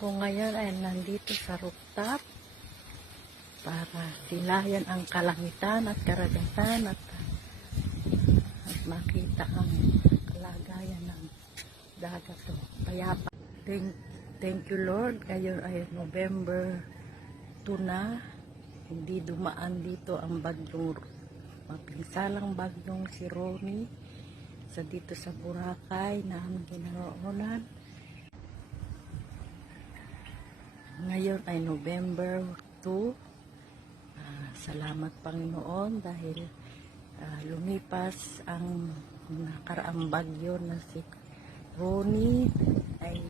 Ako ngayon ay nandito sa rooftop para silayan ang kalangitan at karagatan at makita ang kalagayan ng dagat. Payapa. Thank you Lord. Ngayon ay November 2 na. Hindi dumaan dito ang bagyong, mapinsalang bagyong si Ronnie dito sa Boracay na aming ginaroonan. Ngayon ay November 2. Salamat Panginoon dahil lumipas ang nakaraang bagyo na si Ronnie, ay